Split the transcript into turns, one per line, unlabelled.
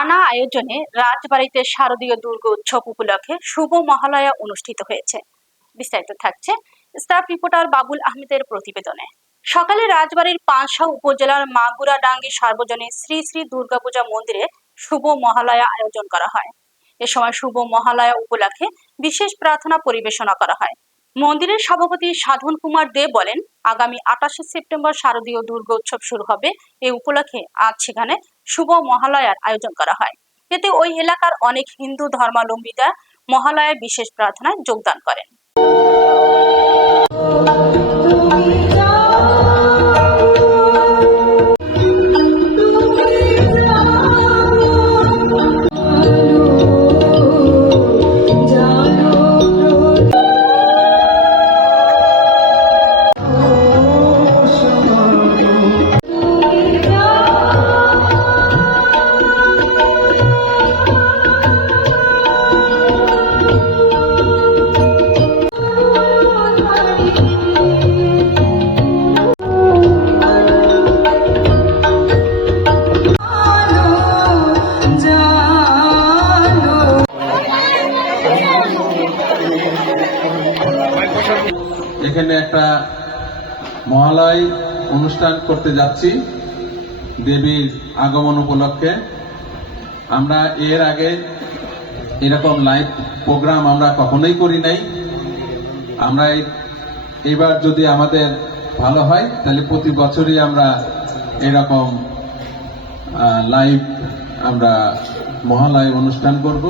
নানা আয়োজনে রাজবাড়িতে শারদীয় দুর্গা উৎসব উপলক্ষে শুভ মহালয়া অনুষ্ঠিত হয়েছে। বিস্তারিত থাকছে স্টাফ রিপোর্টার বাবুল আহমেদের প্রতিবেদনে। সকালে রাজবাড়ির পাঁচশা উপজেলার মাগুরাডাঙ্গি সার্বজনীন শ্রী শ্রী দুর্গাপূজা মন্দিরে শুভ মহালয়া আয়োজন করা হয়। এ সময় শুভ মহালয়া উপলক্ষে বিশেষ প্রার্থনা পরিবেশনা করা হয়। মন্দিরের সভাপতি সাধন কুমার দে বলেন আগামী আটাশে সেপ্টেম্বর শারদীয় দুর্গা উৎসব শুরু হবে। এই উপলক্ষে আজ সেখানে শুভ মহালয়ার আয়োজন করা হয়। এতে ওই এলাকার অনেক হিন্দু ধর্মাবলম্বীরা মহালয়ায় বিশেষ প্রার্থনায় যোগদান করেন।
এখানে একটা মহালয় অনুষ্ঠান করতে যাচ্ছি দেবীর আগমন উপলক্ষে। আমরা এর আগে এরকম লাইভ প্রোগ্রাম আমরা কখনোই করি নাই। আমরা এবার যদি আমাদের ভালো হয়, তাহলে প্রতি বছরই আমরা এরকম লাইভ আমরা মহালয় অনুষ্ঠান করব।